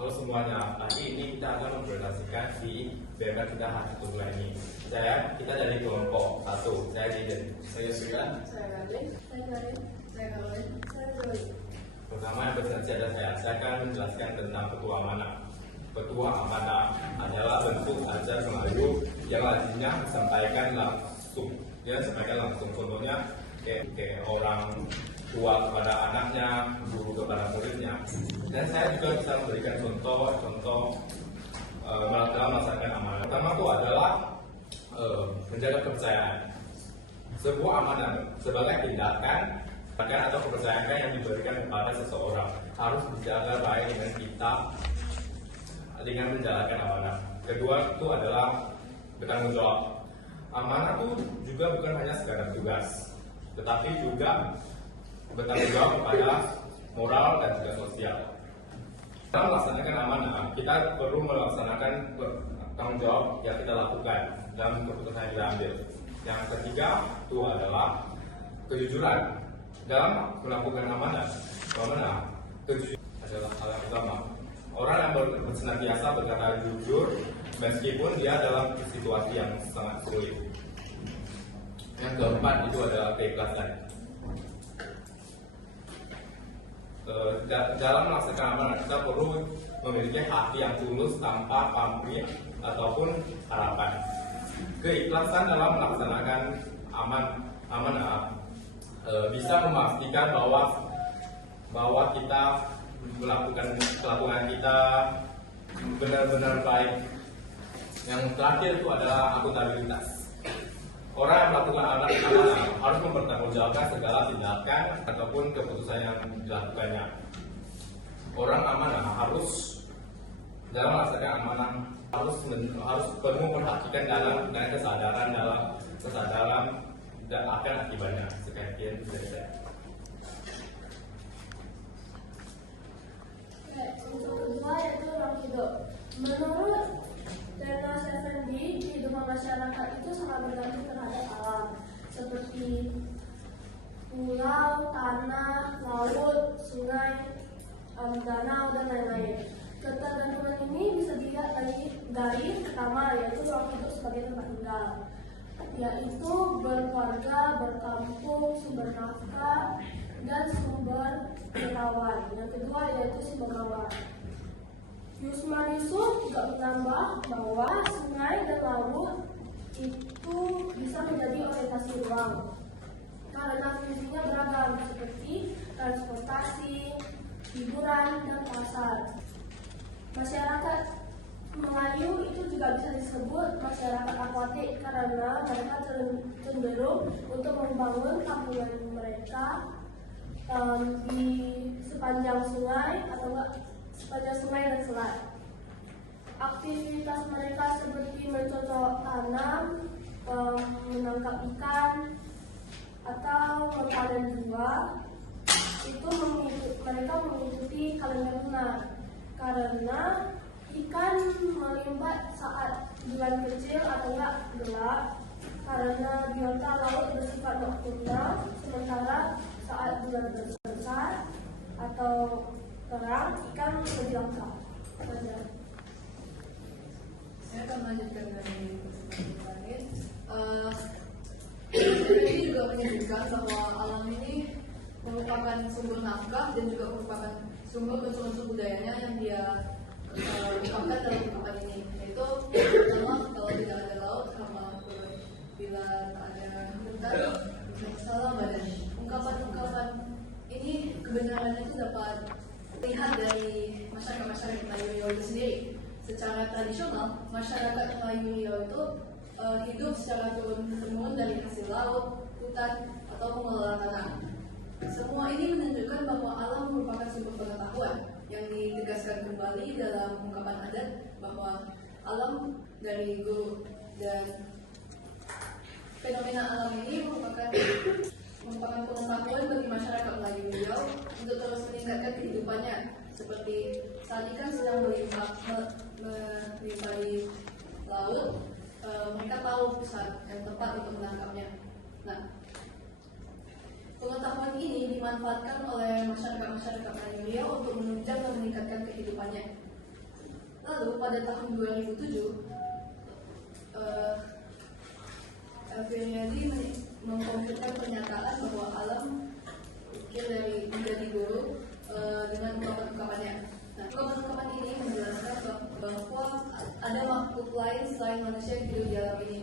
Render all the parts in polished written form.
Halo semuanya, pagi ini kita akan mempresentasikan si BMR kita hari kedua ini. Kita dari kelompok 1. Saya Diden. Saya Sugan. Saya Galin. Saya Garin. Saya Galin. Saya Joy. Pertama yang presentasi ada saya akan menjelaskan tentang ketua amanah. Ketua amanah adalah bentuk ajar Melayu yang lazimnya disampaikan langsung. Dia sampaikan langsung, contohnya kayak orang tua kepada anaknya, guru kepada muridnya. Dan saya juga bisa memberikan contoh dalam melaksanakan amanah. Pertama itu adalah menjaga kepercayaan. Sebuah amanah sebagai tindakan atau kepercayaan yang diberikan kepada seseorang harus dijaga baik dengan kita dengan menjalankan amanah. Kedua itu adalah bertanggung jawab. Amanah itu juga bukan hanya sekadar tugas, tetapi juga bertanggung jawab kepada moral dan juga sosial. Dalam melaksanakan amanah, kita perlu melaksanakan tanggung jawab yang kita lakukan dalam keputusan yang kita ambil. Yang ketiga itu adalah kejujuran. Dalam melakukan amanah kejujuran adalah hal yang utama. Orang yang senantiasa berkata jujur meskipun dia dalam situasi yang sangat sulit. Yang keempat itu adalah keikhlasan. Dalam melaksanakan amanah kita perlu memiliki hati yang tulus tanpa pamrih ataupun harapan. Keikhlasan dalam melaksanakan amanah bisa memastikan bahwa kita melakukan pelakuan kita benar-benar baik. Yang terakhir itu adalah akuntabilitas. Orang yang melakukan amanah harus mempertanggungjawabkan segala tindakan ataupun keputusan yang dilakukannya. Orang amanah harus dalam melaksanakan amanah harus penuh memperhatikan dalam kesadaran dan akan akibatnya. Sekian dari saya. Untuk kedua yaitu ruang hidup. Menurut Dana 7B, kehidupan masyarakat itu sangat bergantung terhadap alam, seperti pulau, tanah, laut, sungai, danau, dan lain-lain. Ketergantungan ini bisa dilihat dari pertama, yaitu ruang hidup sebagai tempat tinggal, yaitu berkeluarga, berkampung, sumber nafkah, dan sumber pengetahuan. Yang kedua yaitu sumber lawan. Yusman Yusuf juga menambah bahwa sungai dan laut itu bisa menjadi orientasi ruang karena fungsinya beragam seperti transportasi, hiburan, dan pasar. Masyarakat Melayu itu juga bisa disebut masyarakat akuatik karena mereka cenderung untuk membangun kampungan mereka di sepanjang sungai atau sepanjang sungai dan selat. Aktivitas mereka seperti mencocok tanam, menangkap ikan, atau memanen buah itu mereka mengikuti kalender lunar karena ikan melimbat saat bulan kecil atau gelap karena biota laut bersifat nokturnal, sementara saat bulan besar atau terang ikan lebih lengkap. Saya akan melanjutkan dari lain. Ini juga menyebutkan bahwa alam ini merupakan sumber nafkah dan juga merupakan sumber unsur-unsur budayanya yang dia ungkapkan dalam ungkapan ini, yaitu pertama kalau tidak ada laut sama bila tak ada hutan salah badan. Ungkapan-ungkapan ini kebenarannya itu dapat lihat dari masyarakat Melayu Riau itu sendiri. Secara tradisional, masyarakat Melayu Riau itu hidup secara turun-temurun dari hasil laut, hutan, atau pengelolaan tanah. Semua ini menunjukkan bahwa alam merupakan sumber pengetahuan yang ditegaskan kembali dalam ungkapan adat bahwa alam dari guru dan fenomena alam ini merupakan pengetahuan bagi masyarakat Melayu Riau untuk terus meningkatkan kehidupannya. Seperti saat ikan sedang melimpah di laut, mereka tahu pusat yang tepat untuk menangkapnya. Nah, pengetahuan ini dimanfaatkan oleh masyarakat Melayu Riau untuk menunjang dan meningkatkan kehidupannya. Lalu pada tahun 2007, Alfieri mengkonfirmasi pernyataan bahwa alam ukir dari menjadi guru dengan ungkapan-ungkapannya. Nah, ungkapan-ungkapan ini menjelaskan bahwa ada makhluk lain selain manusia yang hidup di alam ini.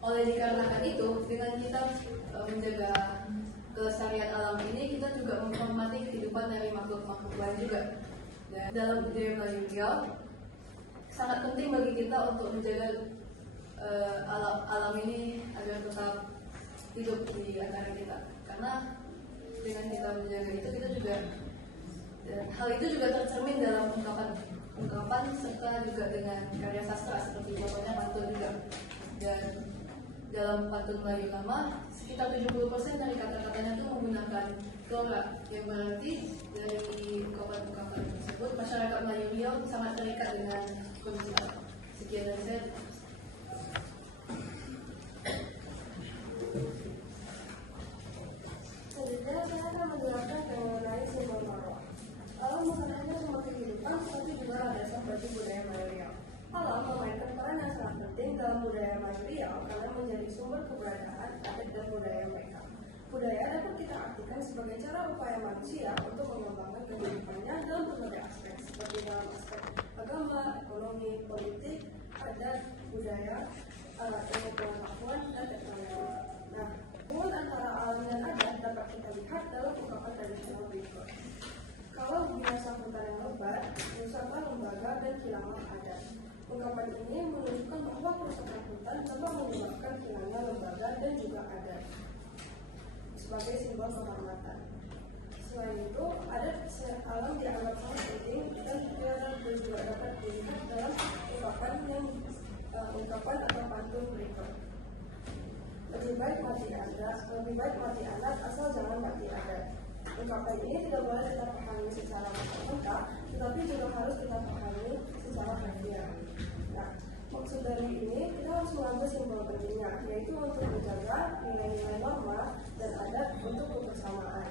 Oleh dikarenakan itu, dengan kita menjaga kelestarian alam ini, kita juga menghormati kehidupan dari makhluk-makhluk lain juga. Dan dalam budaya Melayu Riau, sangat penting bagi kita untuk menjaga alam ini agar tetap hidup di antara kita. Karena dengan kita menjaga itu, kita juga hal itu juga tercermin dalam ungkapan serta juga dengan karya sastra seperti contohnya pantun juga. Dan dalam pantun Melayu lama, sekitar 70% dari kata-katanya itu menggunakan flora, yang berarti dari ungkapan-ungkapan tersebut masyarakat Melayu Riau sangat terikat dengan kondisi alam. Sekian dari saya. Selanjutnya saya akan menjelaskan mengenai simbol marwah. Alam bukan hanya sumber kehidupan, tapi juga landasan bagi budaya Melayu Riau. Alam memainkan peran yang sangat penting dalam budaya Melayu Riau karena menjadi sumber keberadaan adat dan budaya mereka. Budaya dapat kita artikan sebagai cara upaya manusia untuk mengembangkan kehidupannya dalam berbagai aspek, seperti dalam aspek agama, ekonomi, politik, adat, budaya, ilmu pengetahuan, dan teknologi. Nah, hubungan antara alam dan adat dapat kita lihat dalam ungkapan tradisional berikut. Kalau binasa hutan yang lebat, rusaklah lembaga dan hilanglah adat. Ungkapan ini menunjukkan bahwa kerusakan hutan dapat menyebabkan hilangnya lembaga dan juga adat sebagai simbol kehormatan. Selain itu, adat alam dianggap sangat penting dan juga dapat dilihat dalam ungkapan atau pantun berikut. Lebih baik mati adat asal jangan mati adat. Ungkapan ini tidak boleh kita pahami secara mentah, tetapi juga harus kita pahami secara harfiah. Nah, maksud dari ini kita harus mengambil simbol pentingnya, yaitu untuk menjaga nilai-nilai norma dan adat untuk kebersamaan.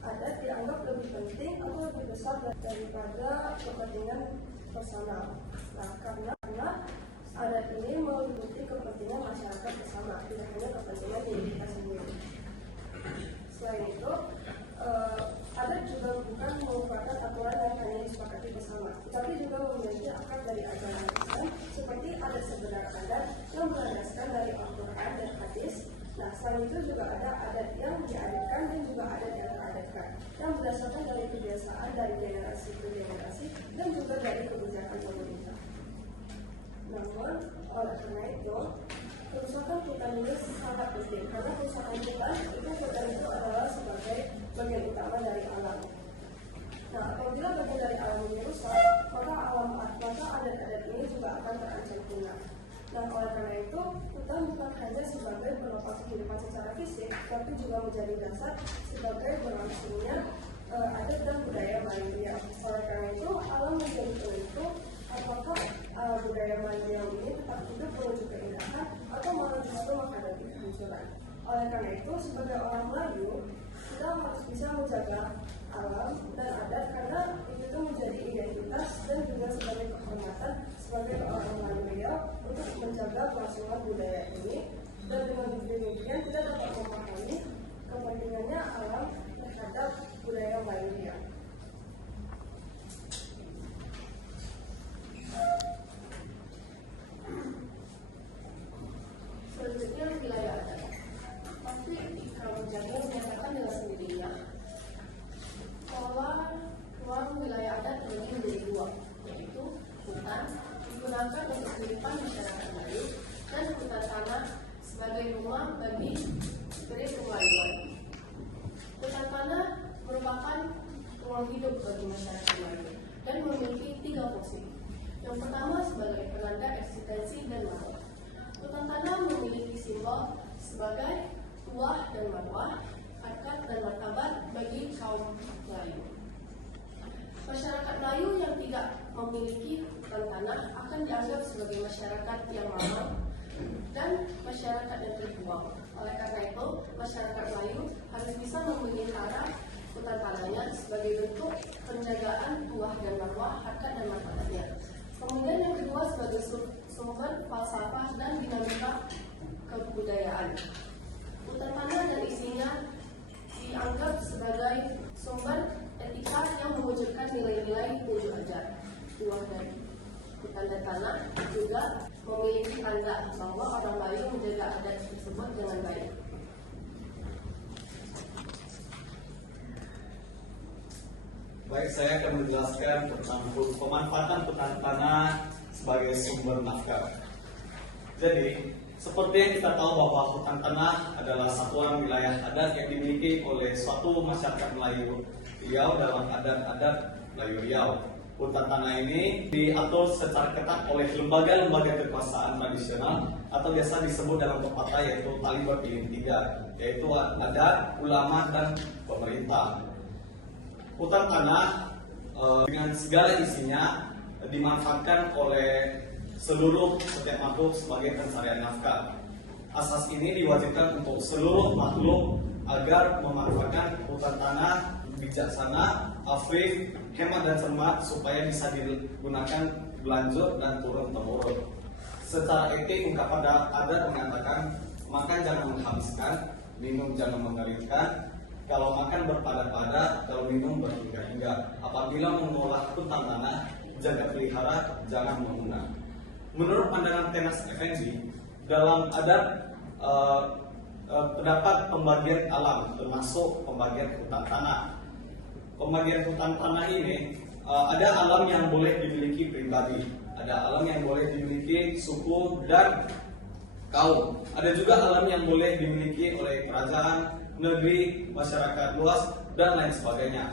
Adat dianggap lebih penting atau lebih besar daripada kepentingan personal. Nah, karena adat ini meliputi kepentingan masyarakat bersama, tidak hanya kepentingan diri kita sendiri. Selain itu, adat juga bukan merupakan aturan yang hanya disepakati bersama, tetapi juga memiliki akar dari ajaran Islam, seperti adat sebenar adat yang berlandaskan dari Al-Quran dan hadis. Nah, selain itu juga ada adat yang diadatkan dan juga adat yang teradatkan, yang berdasarkan dari kebiasaan dari generasi ke generasi dan juga dari kebijakan pemerintah. Namun, oleh karena itu, kerusakan hutan ini sangat penting karena kerusakan hutan itu adalah sebagai bagian utama dari alam. Nah, apabila bagian dari alam ini rusak, maka adat-adat ini juga akan terancam punah. Nah, oleh karena itu, hutan bukan hanya sebagai penopang kehidupan secara fisik, tapi juga menjadi dasar sebagai berlangsungnya adat dan budaya Melayu Riau. Oleh karena itu, alam menjadi penentu apakah budaya Melayu Riau ini tetap hidup menuju keindahan atau malah justru menghadapi kehancuran. Oleh karena itu, sebagai orang Melayu, kita harus bisa menjaga alam dan adat karena itu menjadi identitas dan juga sebagai kehormatan sebagai orang Melayu Riau untuk menjaga kelangsungan budaya ini. Dan dengan demikian kita dapat memahami kepentingannya alam terhadap budaya Melayu Riau. Selanjutnya wilayah adat. Tapi kalau jaga menyatakan dengan sendirinya bahwa ruang wilayah adat terbagi menjadi dua, yaitu hutan digunakan untuk kehidupan masyarakat Melayu dan hutan tanah sebagai rumah bagi spirit kemelayuan. Hutan tanah merupakan ruang hidup bagi masyarakat Melayu dan memiliki tiga fungsi. Yang pertama sebagai penanda eksistensi dan marwah. Hutan tanah memiliki simbol sebagai tuah dan marwah, harkat dan martabat bagi kaum Melayu. Masyarakat Melayu yang tidak memiliki hutan tanah akan dianggap sebagai masyarakat yang mamam dan masyarakat yang terbuang. Oleh karena itu, masyarakat Melayu harus bisa memelihara hutan tanahnya sebagai bentuk penjagaan tuah dan marwah, harkat dan martabatnya. buah dari hutan dan tanah juga memiliki tanda bahwa orang Melayu menjaga adat tersebut dengan baik. Baik, saya akan menjelaskan tentang pemanfaatan hutan tanah sebagai sumber nafkah. Jadi, seperti yang kita tahu bahwa hutan tanah adalah satuan wilayah adat yang dimiliki oleh suatu masyarakat Melayu Riau dalam adat-adat Melayu Riau. Hutan tanah ini diatur secara ketat oleh lembaga-lembaga kekuasaan tradisional atau biasa disebut dalam pepatah yaitu tali berpilih tiga, yaitu adat, ulama, dan pemerintah. Hutan tanah dengan segala isinya dimanfaatkan oleh setiap makhluk sebagai pencarian nafkah. Asas ini diwajibkan untuk seluruh makhluk agar memanfaatkan hutan tanah bijaksana, afif, hemat dan cermat supaya bisa digunakan berlanjut dan turun temurun. Secara etik ungkapan adat mengatakan makan jangan menghabiskan, minum jangan mengeringkan, kalau makan berpadat-padat, kalau minum berhingga-hingga. Apabila mengolah hutan tanah, jaga pelihara, jangan menguna. Menurut pandangan Tenas Effendi, dalam adat terdapat pembagian alam, termasuk pembagian hutan tanah. Pembagian hutan tanah ini ada alam yang boleh dimiliki pribadi, ada alam yang boleh dimiliki suku dan kaum, ada juga alam yang boleh dimiliki oleh kerajaan, negeri, masyarakat luas, dan lain sebagainya.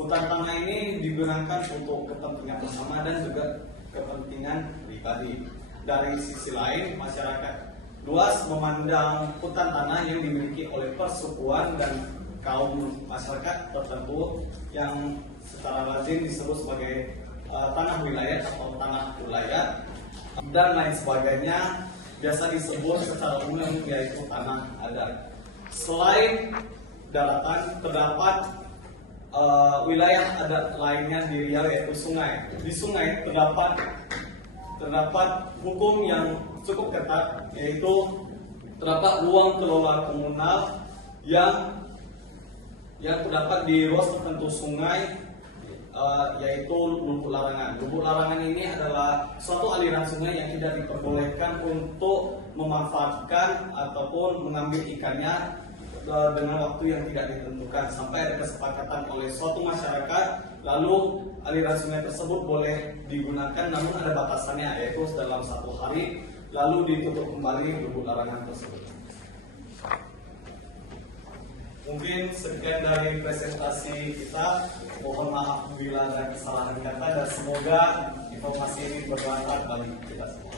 Hutan tanah ini digunakan untuk kepentingan bersama dan juga kepentingan pribadi. Dari sisi lain, masyarakat luas memandang hutan tanah yang dimiliki oleh persukuan dan kaum masyarakat tertentu yang secara lazim disebut sebagai tanah wilayah atau tanah wilayah dan lain sebagainya, biasa disebut secara umum yaitu tanah adat. Selain daratan, terdapat wilayah adat lainnya di Riau yaitu sungai. Di sungai terdapat hukum yang cukup ketat, yaitu terdapat ruang kelola komunal yang terdapat di ruas tertentu sungai, yaitu lubuk larangan. Lubuk larangan ini adalah suatu aliran sungai yang tidak diperbolehkan untuk memanfaatkan ataupun mengambil ikannya dengan waktu yang tidak ditentukan sampai ada kesepakatan oleh suatu masyarakat, lalu aliran sungai tersebut boleh digunakan, namun ada batasannya, yaitu dalam 1 hari, lalu ditutup kembali lubuk larangan tersebut. Mungkin sekian dari presentasi kita. Mohon maaf bila ada kesalahan kata dan semoga informasi ini bermanfaat bagi kita semua.